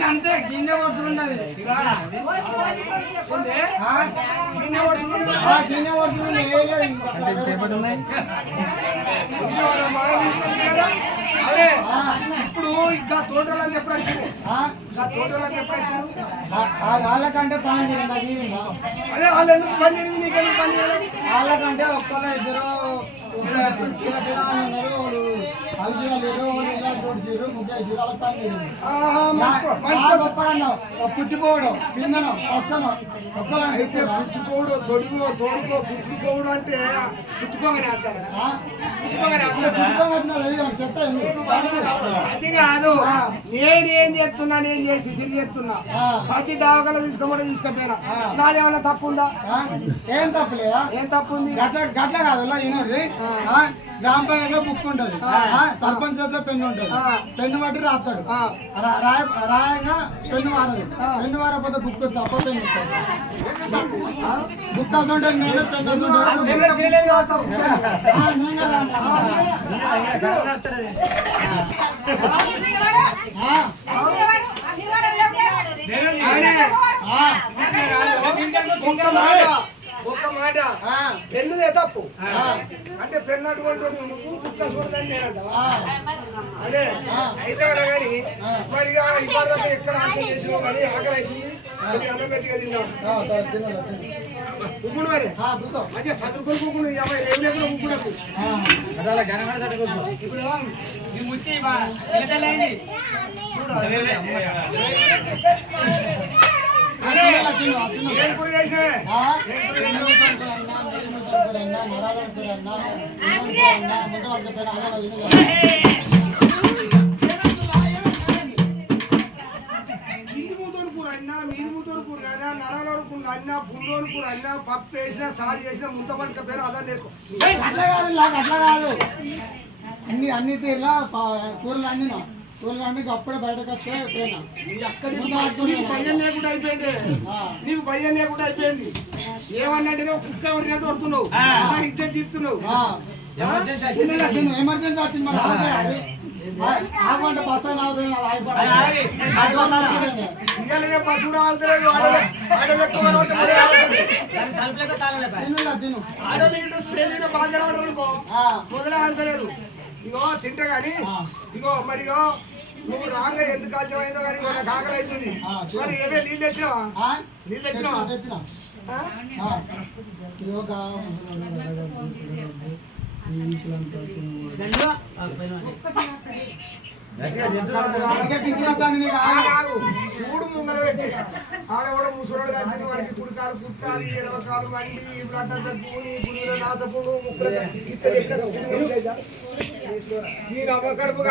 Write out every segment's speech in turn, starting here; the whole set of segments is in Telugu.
అంతే గిన్నె కొడుతున్నది గిన్నె కొడుతుంది ఇప్పుడు ఇంకా తోటలు అని చెప్పారు వాళ్ళకంటే పని అదే వాళ్ళు ఎందుకు పని నీకెందుకు పని వాళ్ళకంటే ఒక్కరు ఇద్దరు పుట్టిపోవడం పిందనం వస్తాను అయితే పుట్టిపోవడం తొడిగో తోడుకో పుట్టుకోవడం అంటే పుట్టుకోగానే అది కాదు నేనేం చేస్తున్నా నేను చేసి తిరిగి చేస్తున్నా ప్రతి దావకాలు తీసుకోమని తీసుకపోయినా నాదేమన్నా తప్పు ఉందా ఏం తప్పులేదా ఏం తప్పు ఉంది గట్ల కాదు గ్రామ పంచాయతీలో బుక్ ఉంటుంది సర్పంచ్ చేతిలో పెన్ను ఉంటుంది పెన్ను బట్టి రాస్తాడు రాయంగా పెన్ను మారదు పెన్ను మారకపోతే బుక్ తప్ప పెన్ను ఇస్తాడు బుక్ అవుతుంటే నేను పెన్ను ఒక్క మాట పెన్నుదే తప్పు అంటే పెన్ను అటువంటి నువ్వు కుక్క చూడదని నేనంట అదే అయితే కానీ మరి ఇవాళ ఎక్కడ ఆన్సర్ చేసినావు కానీ ఆకలి అవుతుంది అన్నం పెట్టిగా తిన్నావు కుక్కుడు మరి అదే చదువుకొని కుక్కుడు అమ్మాయి రేపు లేకుండా కుక్కుడకు ఇప్పుడు ఈ ముచ్చి అన్నా పుండోరు కూర అన్నా పప్పు వేసినా సారి చేసినా ముంత పట్టుక పేరు అదా చేసుకో అట్లా కాదు అన్ని తీర్లా కూరలు అన్నినా కూరలు అన్ని అప్పుడే బయటకు వస్తే నీకు భయం లేకుండా అయిపోయింది నీకు భయం లేకుండా అయిపోయింది ఏమన్నంటే కుక్క ఎవరికైతే కొడుతున్నావు ఇచ్చేది తీస్తున్నావు ఎమర్జెన్సీ వచ్చింది బస్సు మొదలే ఆడతలేరు ఇగో తింటా గాని ఇగో మరిగో నువ్వు రాగా ఎందుకు కాల్చమైందో కానీ నాకు ఆకలి అవుతుంది మరి ఏమే నీళ్ళు తెచ్చినావా నీళ్ళు తెచ్చినావా మూడు ముంగల పెట్టి ఆడ కూడా ముసలోడు కలిపి వారికి కుడికాలు కుట్టాలి ఎడవకాలు వండి పూని గుడిలో నాసపూడు ముక్కలు నేను అమ్మ కడుపు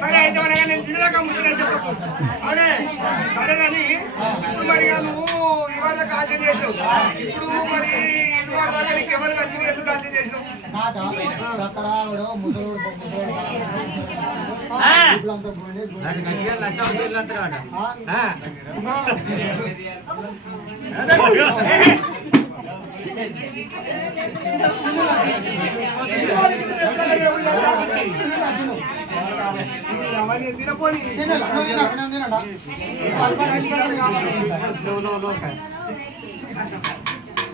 సరే అయితే నేను తినక ముట్టుడే చెప్పకు అవునే సరే కానీ ఇప్పుడు మరి నువ్వు ఇవాళ కాల్చం చేసినావు ఇప్పుడు మరి ఇవాళ నీకు ఎవరు వచ్చింది ఎందుకు కాల్చం చేసినావు అక్కడ ముసలోడు తినపోని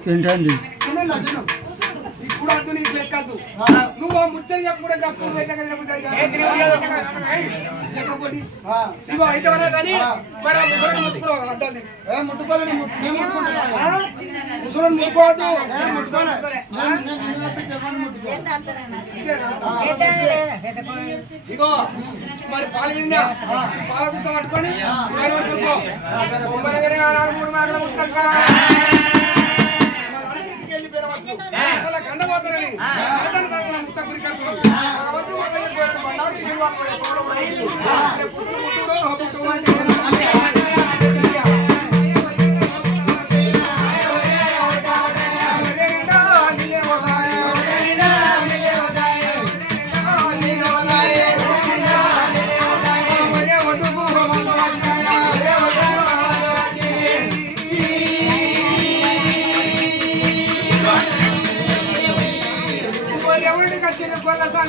తింటండి ఇప్పుడు అద్దు నీకు లెక్కద్దు నువ్వు ముచ్చట చెప్పుకుంటే డబ్బు ఇగో అయితే కానీ మరి ముసలి ముట్టుకున్నావు అద్దాన్ని ముట్టుకోవాలి ముసలి ముట్టుకోవద్దు ఇగో మరి పాలు విందా పాల గుత్త పట్టుకొని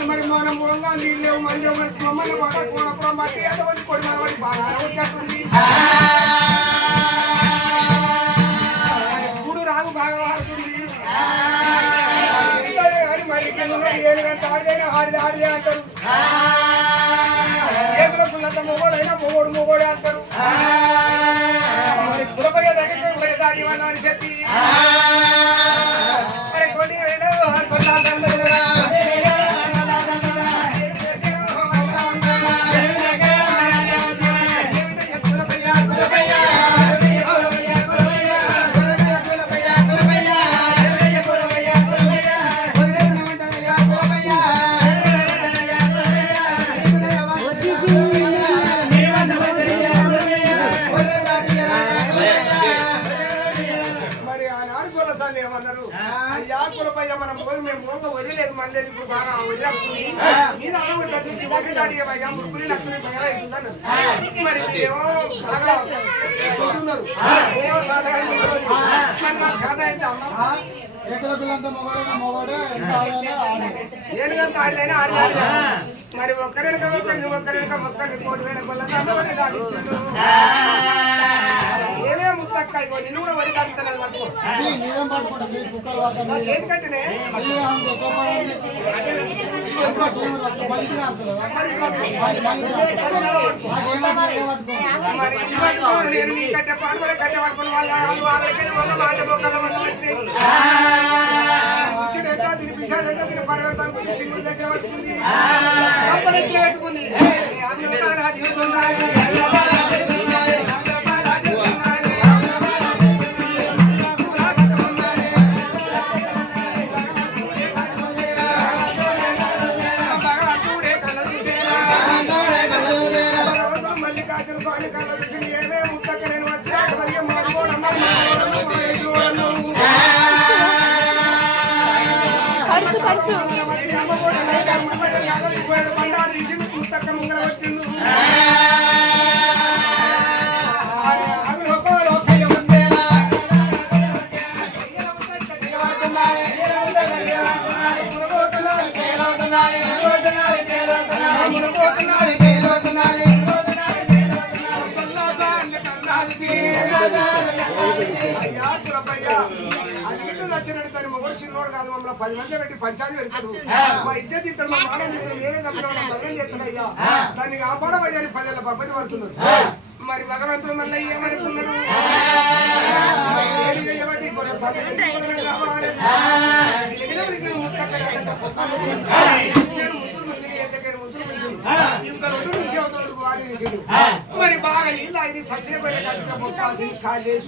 మరి మన మూలంగా నీళ్ళు మళ్ళీ ఎవరికి మమ్మల్ని కోనపురం బట్టి అటువంటి కొడి మనవాడి బాగా ఉంటుంది ఇప్పుడు రాగు బాగా వాడుతుంది మరి ఏడు గంట ఆడిదైనా ఆడిదే అంటారు ఏకుల పుల్లంత మొగోడైనా మొగోడు అంటారు పురపయ్య దగ్గర దాడి ఇవ్వాలని అని చెప్పి మరి కొన్ని ఏమన్నారు అయ్యా కులపయ్య మనం మేము మూగ వదిలేదు మనలేదు ఇప్పుడు బాగా వదిలేస్తుంది మీద అడగొట్టయ్యా ముగ్గురి లక్షలు బాగా అవుతుందని మరి ఏమో బాగా ఉంటున్నారు ఏమో మరి నాకు శాతం అయితే అమ్మ ఏనుగంత ఆడలేనా ఆడలేదు మరి ఒక్కరిక ఒక్కరిక ఒక్కరి 1,00,000 కొల్లకి దాడిచ్చిండు ఏమే ముత్తక్క ఇగో నిన్ను కూడా వరి కాడుతున్నాను నాకు చేతి కట్టినే మరి నేను నీ కట్టే పాడు కూడా కట్టే పట్టుకుని వాళ్ళకి వాళ్ళ మాట బొక్కల దీని పిశాలు అయితే దీని పర్వతానికి సింగుల దగ్గర పట్టుకుంది పెట్టుకుంది మల్లికార్జున స్వామి కళ్ళ ఏమే ముత్తక్క నేను వచ్చి ముత్తక్క ముంగల వచ్చింది నచ్చినట్టు దాని మొగడు చిన్నోడు కాదు మమ్మల్ని 10 మంది పెట్టి పంచాయతీ పెడతాడు మా ఇద్దరు ఇద్దరు మా మానవ ఇద్దరు ఏమే బదనం చేస్తాడు అయ్యా దాన్ని కాపాడవయ్యా అని 10 ఏళ్ళ పబ్బతి పడుతున్నారు మరి భగవంతుడు మళ్ళీ ఏమనుకున్నాడు ఇంకా 2 నుంచి అవుతాడు వారి తీసిండు మరి బాగా నీళ్ళు ఇది సచ్చిన పోయిన కట్టిన పొట్టాసి కాలు చేసి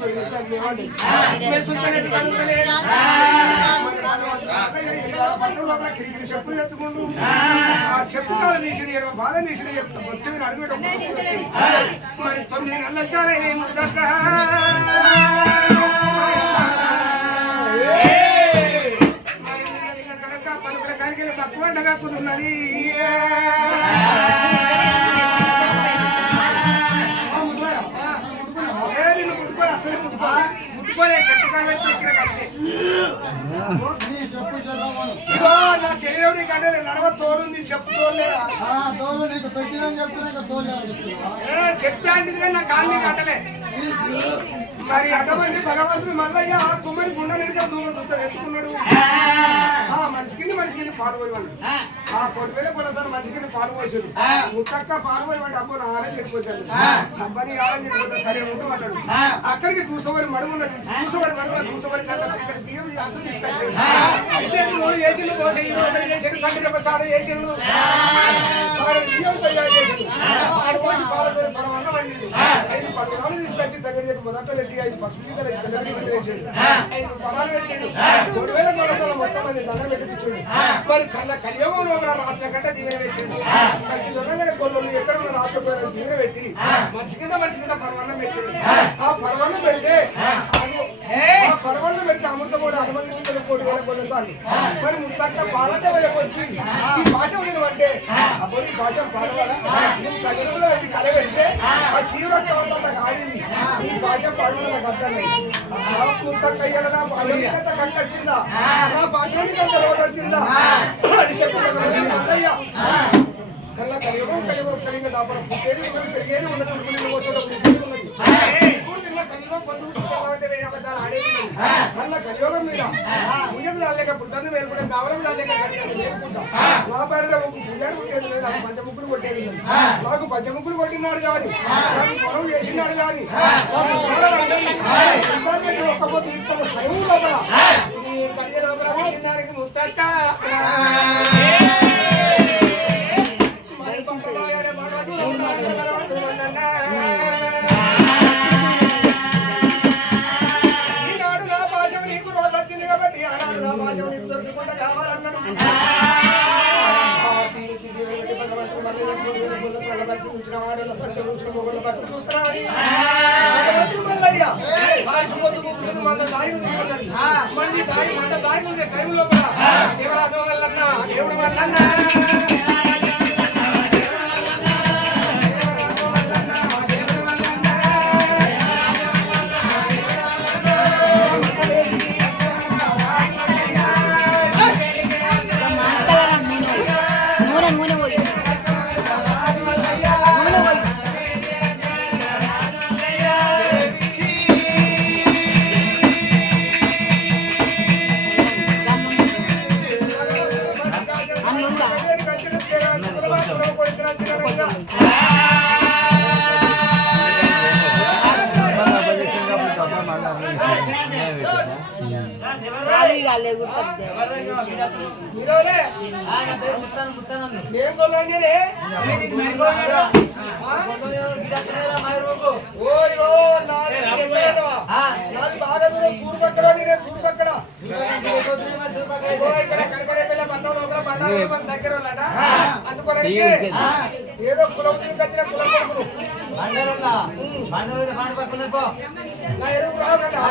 కిరికిరి చెప్పులు తెచ్చుకుంటూ ఆ చెప్పు కాలు తీసిన బాధ తీసిన వచ్చి మీరు అడుగు మరి 9 నెలలు వచ్చారే పలుకుల కాడికి తక్కువ కాకుతున్నది అసలు ముట్టుకోలే చెప్పు కాబట్టి ఇగో నా శరీరం కంటే నడవ తోడుంది చెప్పు తోడలేదా చెప్పాంటిదిగా నా కాళ్ళని కట్టలే మరి అటువంటి భగవంతుడు మల్లయ్య కుమ్మరి గుండ నిడిగా దూరం ఎత్తుకున్నాడు మనిషికి పాలు పోయేవాడు ఆ 10,000 కొనసారి మనిషికి పాలు పోసాడు ముట్టక్క పాలు పోయేవాడు అబ్బో నా ఆరెంజ్ వెళ్ళిపోతాడు అబ్బాయి ఆరెంజ్ వెళ్ళిపోతా సరే ఉంటాం అన్నాడు అక్కడికి దూసవరి మడుగు ఉన్నది దూసవరి కన్నా ఇక్కడ బియ్యం అంతా తీసుకొచ్చాడు ఏజెంట్లు పోసే ఏజెంట్లు కంటి చాడు ఏజెంట్లు బియ్యం తయారు చేసాడు ఆడు పోసి పాలు పరమన్న వండింది 5 10 తీసుకొచ్చి దగ్గర చెప్పి మొదట పెట్టి 5 పసుపు తెల్లటి వేసాడు 5 పదాలు పెట్టాడు 2,000 కొనసాల మొత్తం మంది దండం పెట్టి కూర్చోండి మరి కళ్ళ కలియోగంలో రాత్రి కంటే దీవెన పెట్టింది సచి దొంగ కొల్లు ఎక్కడ ఉన్న రాత్రి పోయిన దీవెన పెట్టి మనిషి కింద పరమాన్నం పెట్టింది ఆ పరమాన్నం పెడితే అమృతం కూడా అనుమతించిన 1,000 కొన్నసార్లు మరి ముట్టక్క పాలంటే వెళ్ళకొచ్చి ఈ భాష అంటే అప్పుడు ఈ భాష పాడవాలా నువ్వు చదువులో పెట్టి కల పెడితే ఆ శివరక్తం అంతా కాడింది ఈ భాష పాడవల నాకు అర్థం ముట్టక్కయ్యాల నా భాష కట్టొచ్చిందా నా భాష వచ్చిందా అని చెప్పయ్యా కళ్ళ కలియుగం కలిగిన దాపరం పుట్టేది ఉన్నది పెరిగేది ఉన్నది కళ్ళ కలియోగం మీద పూజలు రాలేక పుట్టాన్ని వేరుకుంటే కావాలని రాలేక నా పేరు పూజారి కొట్టేది లేదు నాకు పంచముక్కులు కొట్టేది లేదు నాకు పంచముక్కులు కొట్టినాడు కానీ నాకు పొలం చేసినాడు కానీ ఒక్కపోతే ఇంత సైవు లోపల కలిగే లోపల పెట్టినారికి ముత్తట్ట ఏదో కులం వచ్చిన కులం నా ఎరువు రాకుండా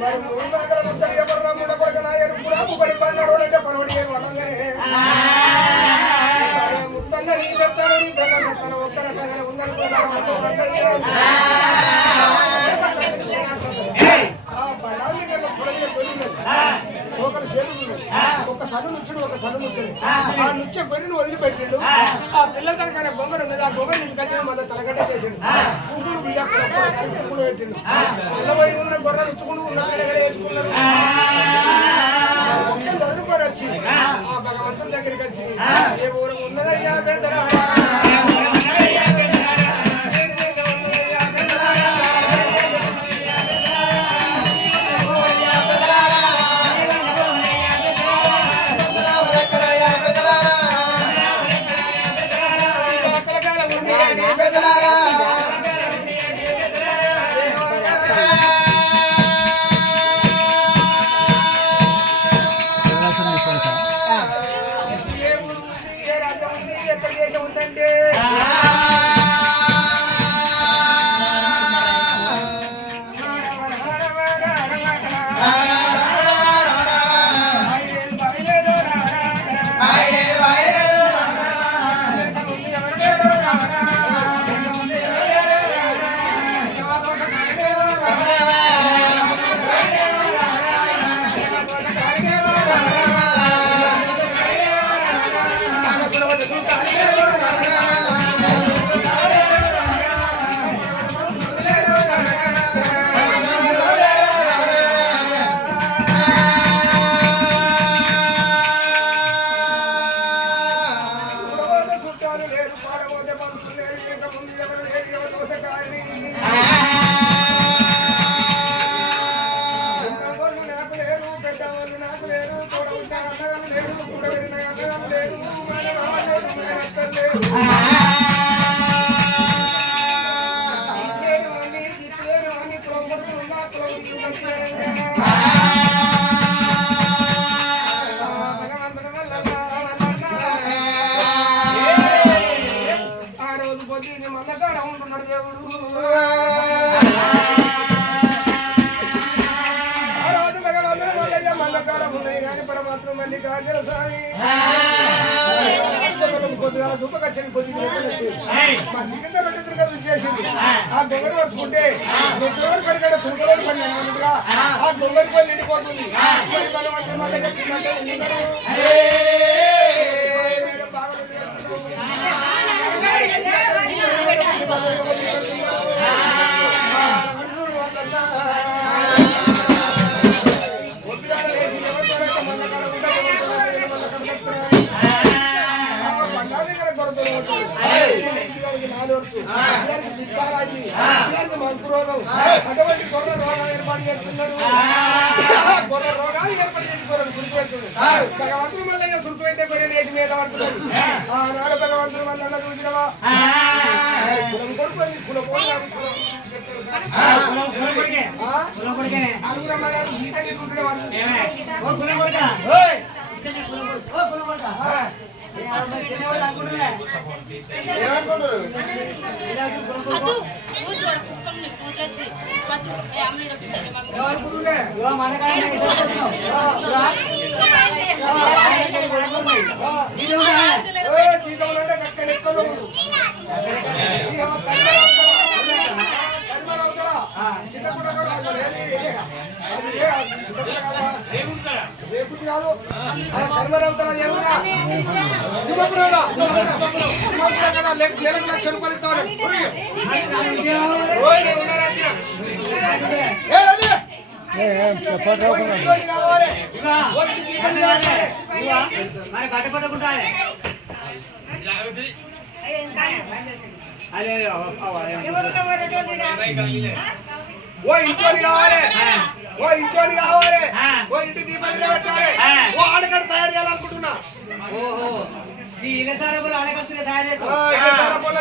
మరి 3 ముద్దలు ఎవరు రాముడ కొడుకు నా ఎరువు కూడా పడి పన్నాడు అంటే పనోడి ఏమి అనగానే సరే ముద్దన్న నీ పెడతాను నీ పెడతాను ఒక్క రకంగా ఉందనుకున్నాను ఒక సన్ను నుంచుడు ఒక సన్ను నుంచుడు ఆ నుంచే గొర్రెను వదిలిపెట్టిండు ఆ పిల్ల తనకనే బొమ్మను మీద ఆ బొమ్మను తీసుకొచ్చి మన తలగడ్డ చేసిండు కుంకుడు బియ్యప్పుడు పెట్టిండు పిల్లబడి ఉన్న గొర్రె రుచుకుంటూ ఉన్న పిల్లగా వేసుకున్నాడు వదులుకొని వచ్చి ఆ భగవంతుని దగ్గరికి వచ్చి ఏ ఊరు ఉన్నదయ్యా పెద్దరా పెద్దల లేరు వెనక ముందు ఎవరు లేరు ఎవరు దోసకారిని చిన్నవాళ్ళు నాకు లేరు పెద్దవాళ్ళు నాకు లేరు తోడుంటే అన్నగారు లేరు కూడా వెళ్ళిన అన్నగారు లేరు మానవ లేరు మేనత్తలు లేరు లేరు అని దిక్కులేరు అని కులంబడుతున్నా ఆ రోజు పొద్దున్న మల్లకాడ ఉంటున్నాడు దేవుడు ఆ రోజు భగవంతుడు మల్లయ్య మల్లకాడ ఉన్నాయి కానీ పరమాత్మ మల్లికార్జున స్వామి కొద్దిగా సూపకచ్చని కొద్దిగా మంచి కింద రొట్టె చేసింది ఆ గొంగడి వచ్చుకుంటే రొట్టెలు పడికాడ తులకలు పడి అన్నట్టుగా ఆ గొంగడి పని నిండిపోతుంది మరి భగవంతుడు మల్లయ్య చెప్పిందంటే అటువంటి గొర్రె రోగాలు ఏర్పాటు చేస్తున్నాడు గొర్రె రోగాలు ఏర్పాటు చేసి గొర్రెలు సురుకు పెడుతున్నాడు భగవంతుడు మళ్ళీ సురుకు అయితే గొర్రె వేసి మీద పడుతున్నాడు ఆనాడు భగవంతుడు మళ్ళీ చూసినవా కులం కొడుకు కుల లక్ష రూపాయలు ఇస్తాను కట్టపడకుండా ఓ ఇంట్లోని కావాలి ఓ ఇంట్లోని కావాలి ఓ ఇంటి దీపాలు పెట్టాలి ఓ ఆడగడ తయారు చేయాలనుకుంటున్నా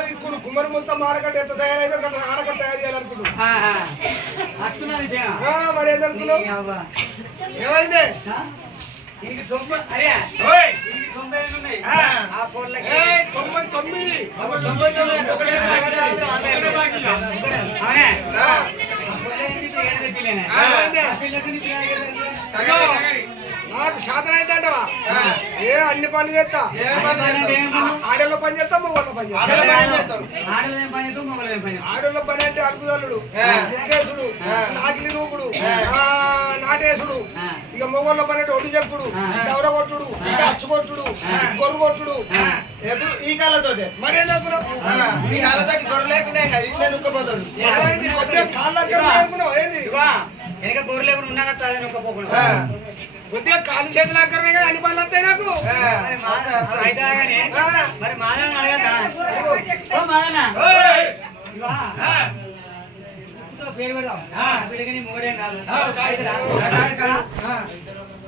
తీసుకుని కుమ్మరి మొత్తం ఆడగడ్డ ఎంత తయారైతే ఆడగడ్డ తయారు చేయాలనుకుంటున్నా మరి ఏంటనుకున్నావు ఏమైంది నాకు శాతం అయితే అంటవా ఏ అన్ని పనులు చేస్తా ఆడోళ్ళ పని చేస్తా మొగోళ్ళ పని చేస్తా ఆడోళ్ళ పని అంటే అడుగుదల్లుడు కేసుడు నాకిలి రూపుడు నాటేసుడు ఇక మొగోళ్ళ పని అంటే ఒడి చెప్పుడు దవర కొట్టుడు అచ్చు కొట్టుడు గొర్రు కొట్టుడు ఈ కాళ్ళతో మరి ఈ కాళ్ళతో గొర్రె లేకుండా ఏంది వెనక గొర్రె లేకుండా ఉన్నా నొక్కపోకుండా కొద్దిగా కాలు చేతులు అక్కడనే కానీ అన్ని పనులు వస్తాయి నాకు అయితే మరి మాదన్న అడగదా పేరు పెడదాం పెరిగి మూడేం కాదు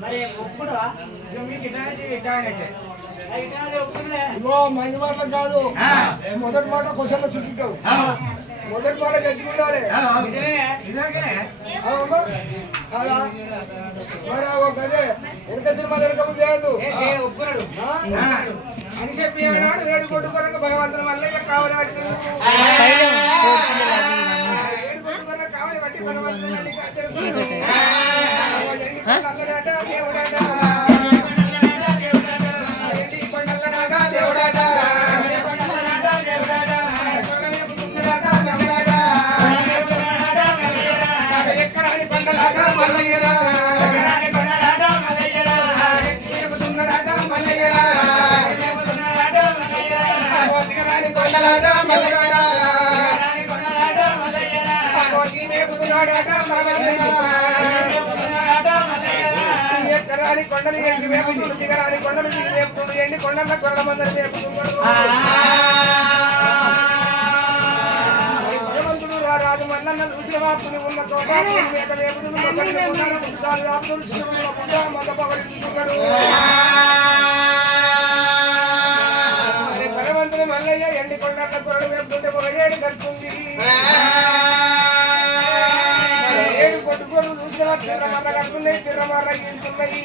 మరి ఒప్పుకుంటా మీకు మంచి మాటలు కాదు మొదటి మాట క్వశ్చన్లో చుట్టింటావు మొదటి మాట గట్టికుండాలి అదే వెనక సినిమా వెనక లేదు అని చెప్పి అన్నాడు వేడు కొట్టుకోనక భగవంతుని వల్ల కావాలి ఏడు కొట్టుకోన కావాలి బట్టి భగవంతుని కొండలు ఎండి వేపుతుండు దిగరాని కొండలు దిగి వేపుతుండు ఎండి కొండల కొరల మందరు వేపుతున్నాడు చూసినవాపుని ఉన్న తోట మేక వేపుడు మొసలి ఉన్నాడు పుట్టుదాలు ఆపుడు శివుల పుట్ట మద పవరించుకున్నాడు భగవంతుని మల్లయ్య ఎండి కొండల కొరడు వేపుతుంటే ఒక ఏడు కట్టుకుంది ఏడు కొట్టుకోడు చూసినా తిర్రమర్ర కట్టున్నాయి తిర్రమర్ర గీస్తున్నాయి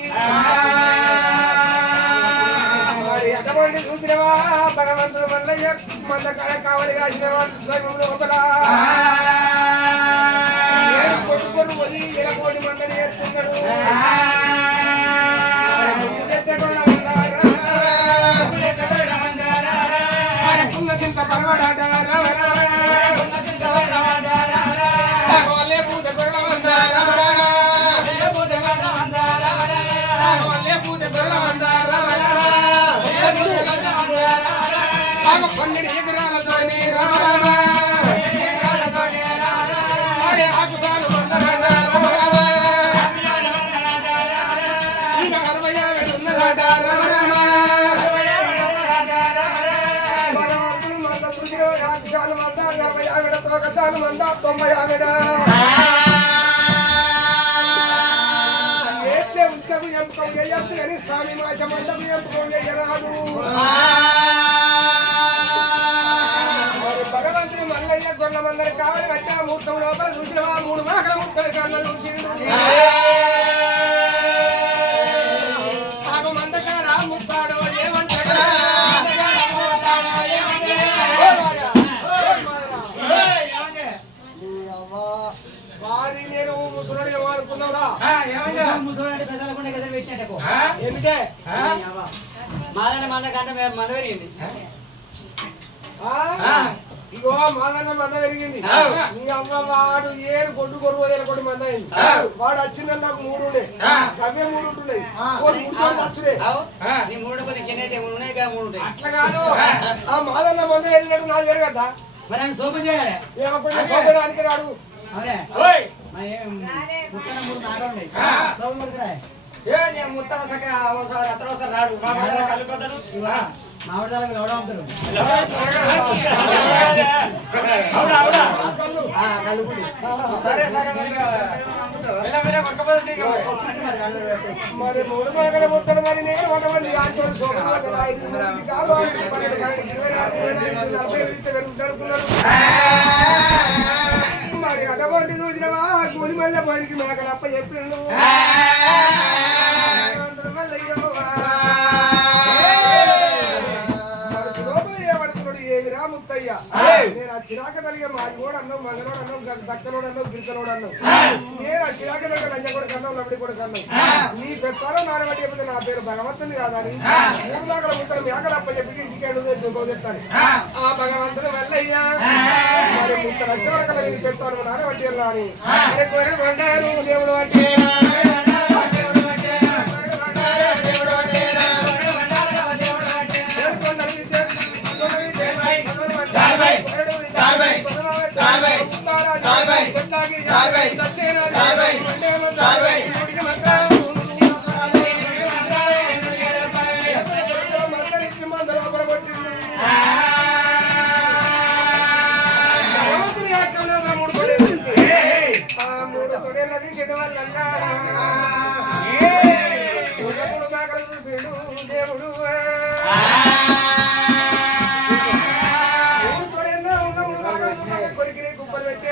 ఎటువంటి చూసినవా భగవంతుడు మల్లయ్య మంద కావలి కొట్టుకొని పోయి ఎలకోటి మందని వేస్తున్నాడు చింత పర్వడాట పూత గొర్రెల పన్నెండు ఎకరాలతో ఆకుసాలు ఇంకా 60 ఉన్నదాట ఆకుసాలు మంద 60 తోకసాలు మంద 90 ఉసుకకు ఎంపుకం చేయొచ్చు కానీ స్వామి మాష మందకు ఎంపుకం చేయరాదు భగవంతుని మల్లయ్య గొల్ల మందరి కావాలి వచ్చా ముహూర్తం లోపల చూసిన 3 మాటల ముక్కలు కళ్ళలు ఆకు మందకాడ ముక్తాడో ఏమంటాడు వారి నేను ముసలుడు ఏమనుకున్నావురా ఎందుకే ఇగో మాదన్న మంద పెరిగింది నీ అమ్మ వాడు 7 కొట్టు కొరు 7 మంద అయింది వాడు వచ్చిందని నాకు 3 ఉండే అవే 3 ఉంటున్నాయి వచ్చుడే అట్లా కాదు ఆ మాదన్న మంద వెళ్ళినట్టు నాకు వేరు కదా సోదరానికి రాడు ముత్తన సక అతరోసారి రాడు మామిడి ఎవడా ఉంటారు సరే సరే మరి 3 మాటలు ముట్టడు మరి నేను ఒకటి మరి అటువంటి చూసినవా కూలి మళ్ళీ బయటికి మేకలు అప్ప చెప్పిన ఏమిరా ముత్తయ్య నేను ఆ చిరాక తల్లిగా మాది కూడా అన్నావు మంగళోడు అన్నావు దక్కలోడు అన్నావు గిరికలోడు అన్నావు నేను ఆ చిరాక దగ్గర లంజ కూడా కన్నావు లవిడి కూడా కన్నావు నీ పెద్దారో నానబట్టి చెప్తే నా పేరు భగవంతుని కాదని 3 దాకా ముత్తలు మేకలు అప్ప చెప్పి ఇంటికి చెప్తాను ఆ భగవంతుని వల్లయ్యా మరి ముత్త లక్షల నేను పెడతాను నానబట్టి వెళ్ళాలి దేవుడు అంటే దేవుడు కొరికి గుప్పలు పెట్టి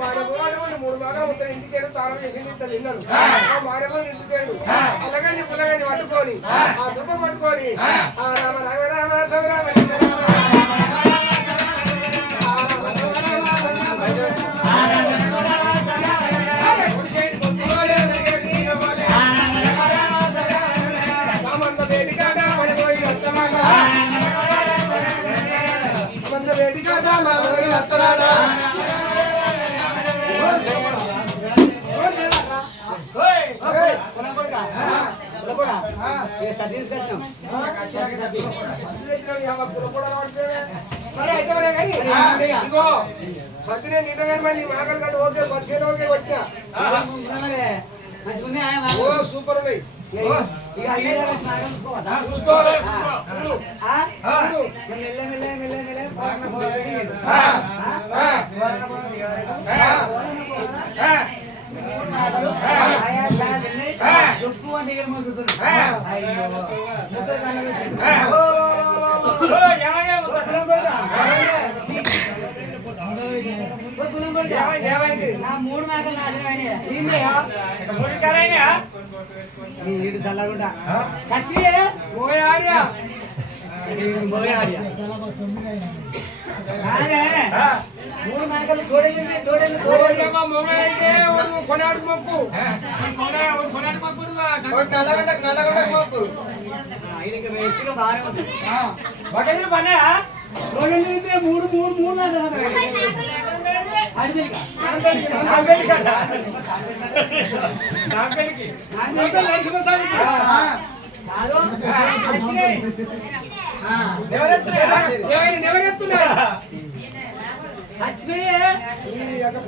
మానవాడు 3 భాగాలు ఉంటాయి ఇంటికి తాళం చేసి తిన్నాడు మానవాడు ఇంటికేడు అలాగని పుల్లగాని పట్టుకొని ఆ దుబ్బ పట్టుకొని ఆ రామ రామ రామ రామ పత్తినే నిండగానే మళ్ళీ మాకలు కట్టు ఓకే పచ్చేది ఓకే వచ్చా సూపర్ ఉన్నాయి చూసుకోవాలి నా 3 మేకలు నాశనమైనయా? ఈడు చల్లగుండా సచ్చియే పోయాడియా పోయాడియా కాదే 3 మేకలు తోడేళ్ళు మొగైతే కొనాడు మొక్కు ఆయనకి వేసులో బాగా ఉంది బకెట్లు పన్నా తోడేళ్ళు ఇప్పే 3 మేకలు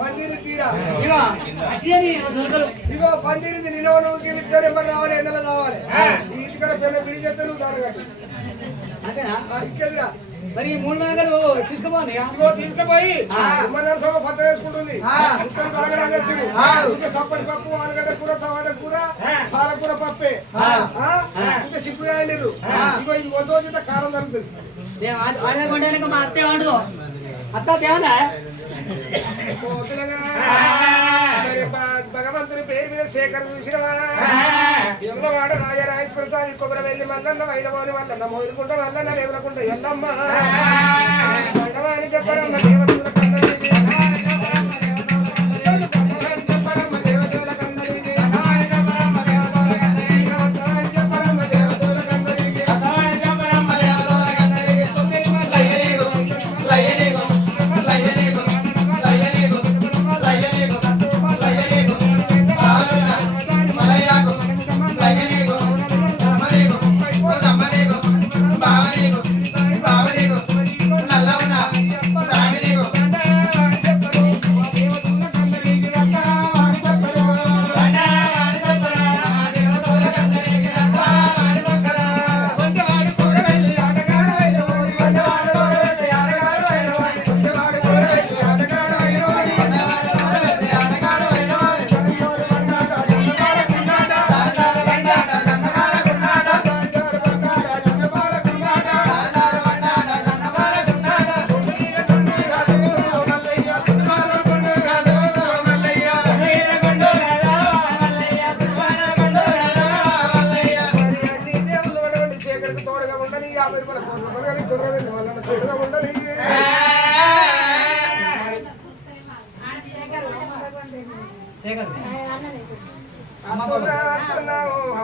పందిరి తీరా దొరకలు ఇగో పందిరింది నిలవ నువ్వు గెలిస్తే ఎవరు రావాలి ఎండలో రావాలి ఇంటికాడ పిల్ల బిడి చేస్తే నువ్వు దాని కట్టి అంతేనా ఇంకెదిరా మరి 3 మేకలు తీసుకుపోండి ఇదిగో తీసుకుపోయి సభ పట్ట వేసుకుంటుంది ఉత్తరం బాగా వచ్చింది ఇంకా సప్పటి పప్పు ఆలుగడ్డ కూర టమాటా కూర పాలకూర పప్పే ఇంకా చిక్కుగా అండిరు ఇగో ఇది వంద కారం జరుగుతుంది ఆడకుండా మా అత్తే వండుకో అత్త తేవనా భగవంతుని పేరు మీద శేఖర్ చూసినవా ఎల్లవాడ రాజరాజేశ్వర స్వామి కొబ్బరి వెళ్ళి మల్లన్న వైరవాణి మల్లన్న మోయినకుంట మల్లన్న రేవులకుంట ఎల్లమ్మ అని చెప్పారన్న దేవతల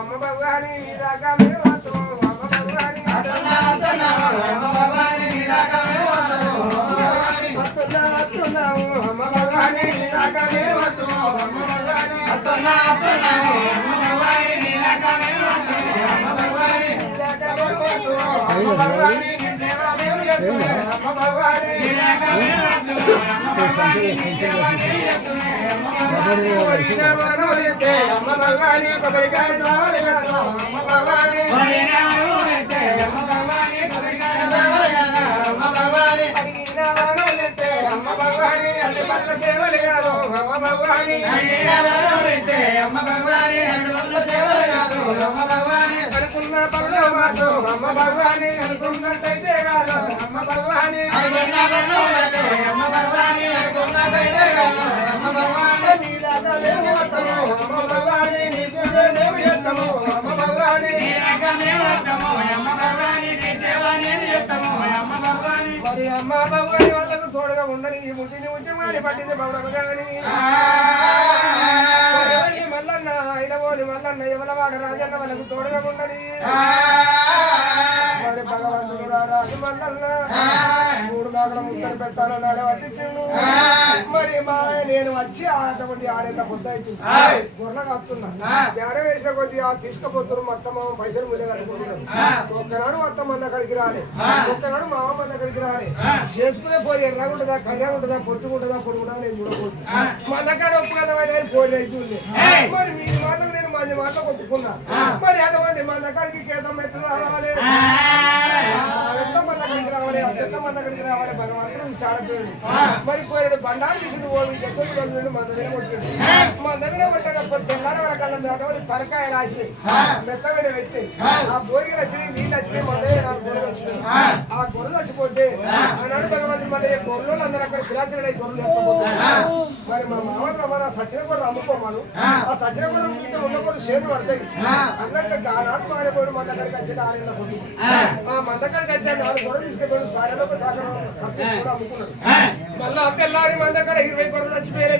అమ్మ భగవాని దాకా అనుకున్న పనులు మాతో అమ్మ భగవాని అనుకున్నట్టయితే కాదు అమ్మ భగవాని అమ్మ భగవాని అనుకున్నట్టయితే కాదు అమ్మ భగవాని అమ్మ భగవాని అమ్మ భగవాని మరి అమ్మ భగవాని వాళ్ళకు తోడుగా ఉండని ఈ ముట్టిని ఉద్యమాన్ని పట్టింది భగవాని మల్లన్న అయినవోని మల్లన్న ఎవలవాడ రాజన్న వాళ్ళకు తోడుగా ఉండని మరి భగవంతుడు రాజు మల్లన్న 3 నాగల ముద్దలు పెట్టాను నాలే పట్టించిండు మరి మా నేను వచ్చి అటువంటి ఆడేట పొద్దు అవుతుంది గొర్రె కప్పుతున్నా ధ్యానం వేసిన కొద్ది తీసుకుపోతున్నారు మొత్తం పైసలు ముళ్ళే కట్టుకుంటున్నాం ఒక్కనాడు మొత్తం మంది అక్కడికి రాలే ఒక్కనాడు మామ మంది అక్కడికి రాలే చేసుకునే పోయి ఎర్రగుంటుందా కర్రగుంటుందా పొట్టుకుంటుందా పొడుగుంటా నేను చూడకూడదు మన కాడ ఒప్పు కదా పోయి రైతులే మరి మీరు మాటలు నేను 10 మాటలు ఒప్పుకున్నా మరి అటువంటి మన అక్కడికి కేతం ఎట్లా రావాలి ఎంత మంది అక్కడికి రావాలి ఎంత మంది అక్కడికి రావాలి భగవంతుడు చాలా పేరు మరి పోయాడు బండారు తీసుకుని ఓడి చెత్తలు కలిపి మన దగ్గర కొట్టాడు మన దగ్గర కొట్టకపోతే తెల్లారి వరకల్లా మేటబడి పరకాయ రాసి మెత్తగడ పెట్టి ఆ బోరిగలు వచ్చినాయి నీళ్ళు వచ్చినాయి మన దగ్గర 4 గొర్రెలు వచ్చినాయి ఆ గొర్రెలు వచ్చిపోతే ఆనాడు భగవంతుడు మన గొర్రెలు అందరూ అక్కడ శిలాచరణ గొర్రెలు ఎక్కకపోతున్నారు మరి మా మామూలు మన సచిన గొర్రెలు అమ్ముకోమను ఆ సచిన గొర్రెలు మిగతా ఉన్న గొర్రెలు షేర్లు పడతాయి అన్నట్టు ఆనాడు మారిపోయాడు మన దగ్గరికి వచ్చాడు 6 ఏళ్ళ కొద్ది ఆ మన దగ్గరికి వచ్చాడు 4 గొర్రెలు తీసుకెళ్ళాడు సాయంలో ఒక సాగరం కూడా అమ్ముకున్నాడు మళ్ళా తెల్లారి మన దగ్గర 20 గొర్రెలు చచ్చిపోయాయి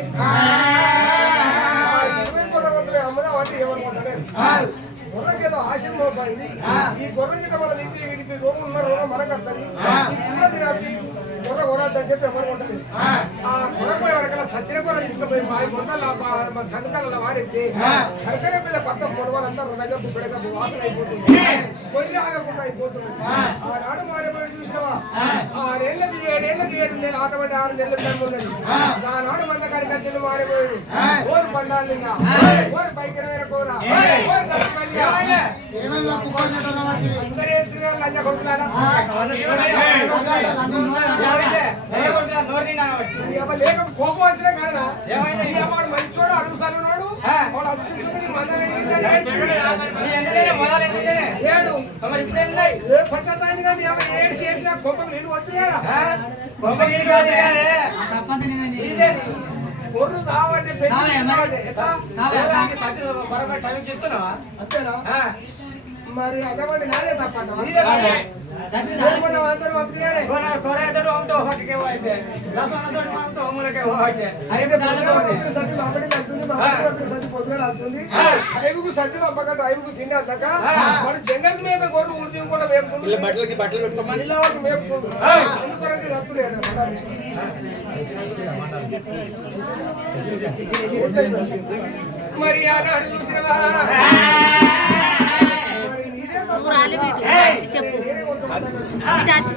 20 గొర్రెల కొత్తగా అమ్మదా వాటి ఏమనుకుంటలేదు గొర్రెకేదో ఆశయం పోయింది ఈ గొర్రె కింద మన తింటే వీడికి రోగం ఉన్న రోగం మనకు వస్తుంది ఈ కూడా తినాలి గొర్రె కొరద్దని చెప్పి ఎవరు ఉంటుంది ఆ గొర్రెపోయే వరకల్లా సచ్చిన గొర్రె తీసుకుపోయి మా గొర్రెలు కంటకాలలో వాడితే కంటనే పిల్ల పక్క పొడవాలంతా రంగపు పిడగపు వాసన అయిపోతుంది కొన్ని ఆగకుండా అయిపోతుంది ఆనాడు మారిపోయి చూసినావా 6 ఏళ్ళకి 7 ఏళ్ళకి 7 నెలలు ఆటపడి 6 నెలలు టైం ఉన్నది ఆనాడు మంద కాడి కట్టెలు మారిపోయాడు ఓరు పండాలి ఓరు పైకిరమైన కూర లేక కోపం వచ్చిన కారణ మంచోడు అడుగుసాడు వాడు అచ్చుకుని పంచాయతీ కానీ ఏడ్చి ఏడ్చిన కోపం నేను వచ్చినారా పొర్రు సావండి అంతేనా మరి అన్నవాడి నాదే తప్పండి సజ్జలు అమ్మకంటే ఐదుకు తినేదాక వాడు జంగల్ మీద గొర్రెలు ఊరి కూడా మేపుకుంటూ బట్టలు పెట్టుకోమని ఇలా వరకు మేపుకుంటూ అందుకొరకు రత్తులేడు మరి ఆనాడు చూసినవా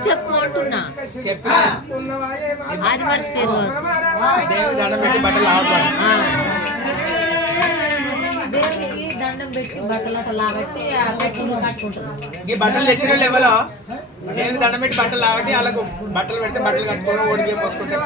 చెప్పు అంటున్నా అది మర్చిపోయారు దేవునికి దండం పెట్టి బట్టలు అట్లా లాగట్టి కట్టుకుంటారు ఈ బట్టలు తెచ్చిన లెవెల్లో నేను దండం పెట్టి బట్టలు లాగట్టి వాళ్ళకు బట్టలు పెడితే బట్టలు కట్టుకోవడం ఓడిపోయి పోసుకుంటే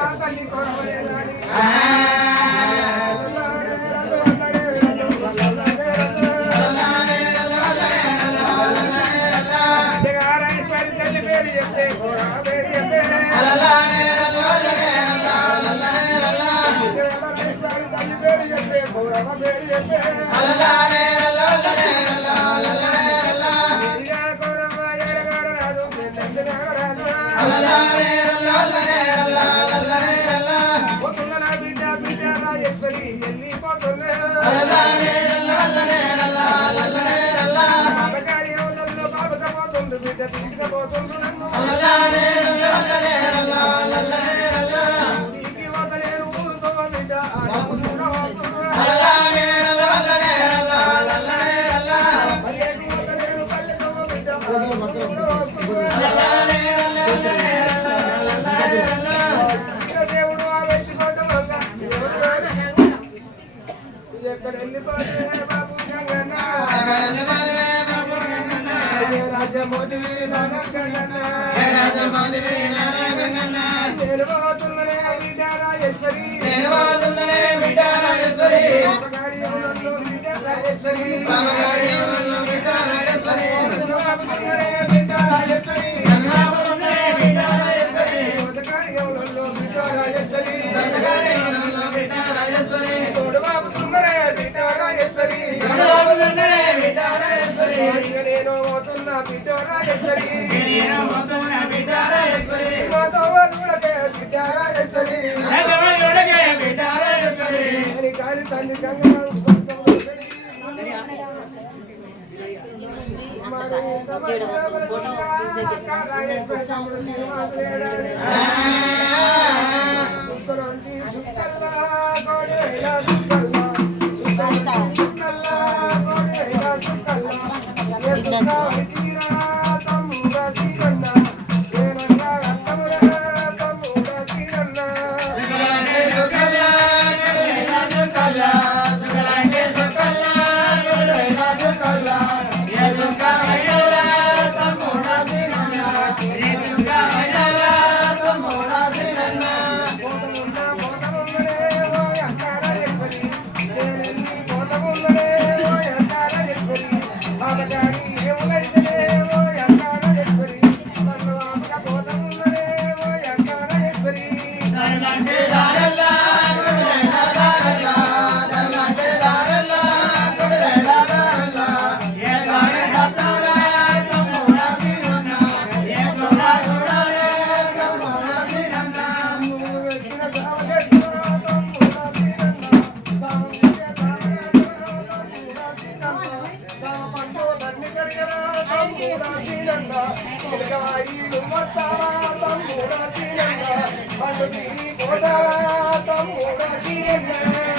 Gracias.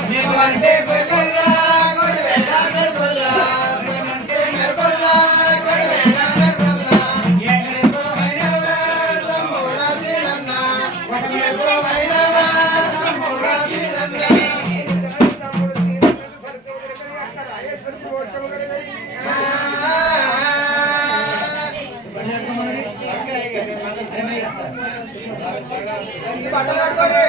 నీవంటే కొయ్యా కొడివేలా మెరుపుల్లా నీవంటే మెరుపుల్లా కొడివేలా మెరుపుల్లా ఏడుకో వైనవా తమ్ముడా సీనన్న ఏడుకో వైనవా తమ్ముడా సీనన్న బట్టలు కట్టుకోరే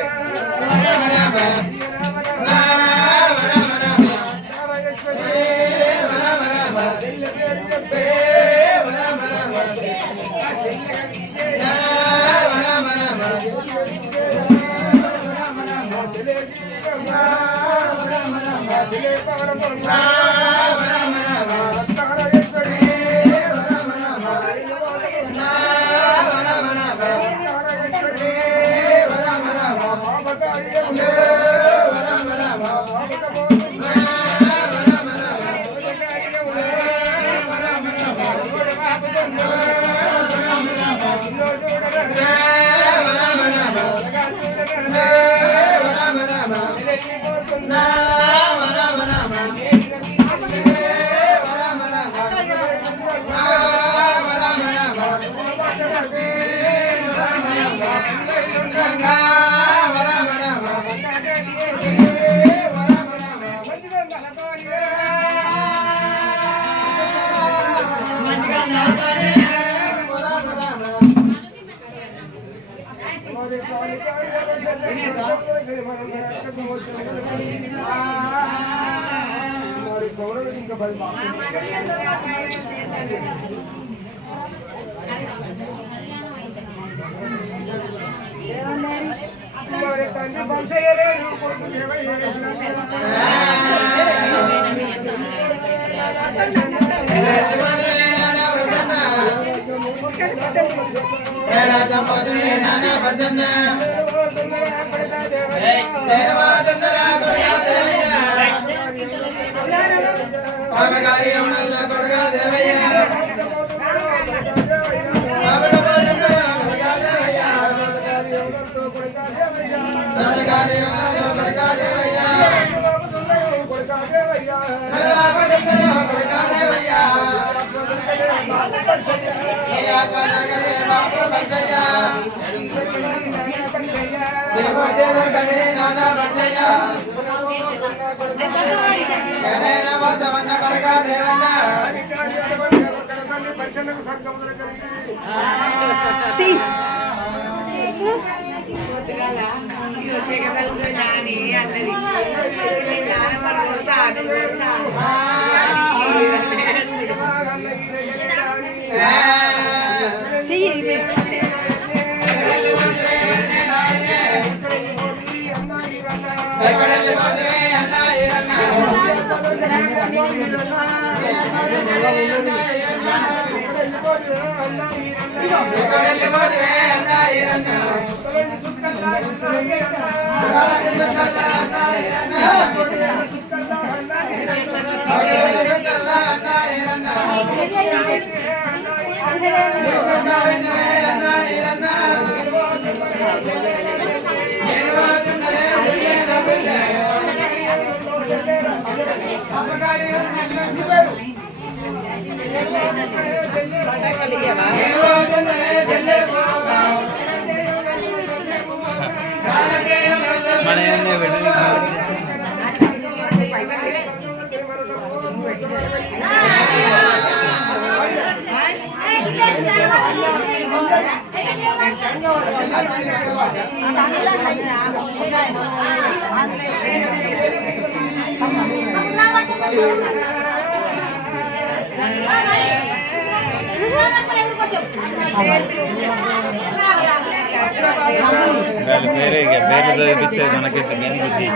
పేరు చదివించేది మనకైతే మెయిన్ బుద్ధి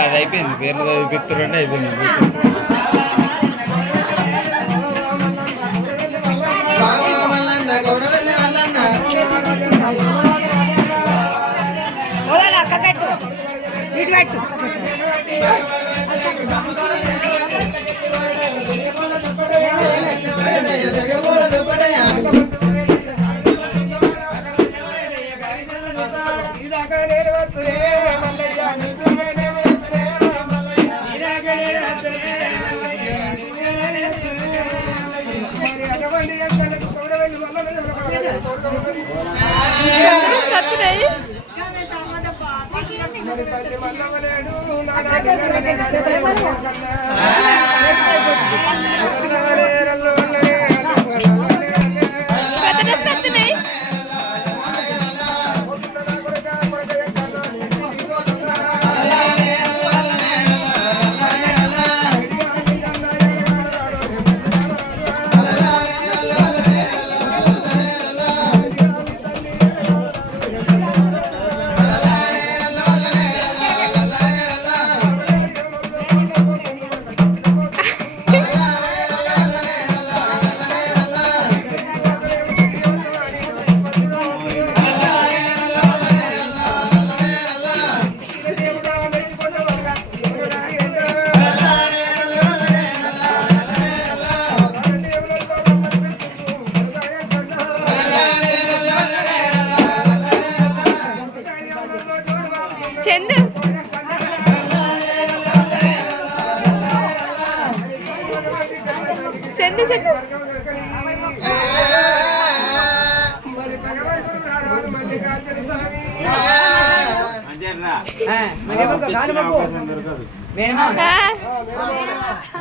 అది అయిపోయింది. పేర్లు చదివిపిస్తారంటే అయిపోయింది. చందు చందు చందు మరి కాదు బాబు ఆ.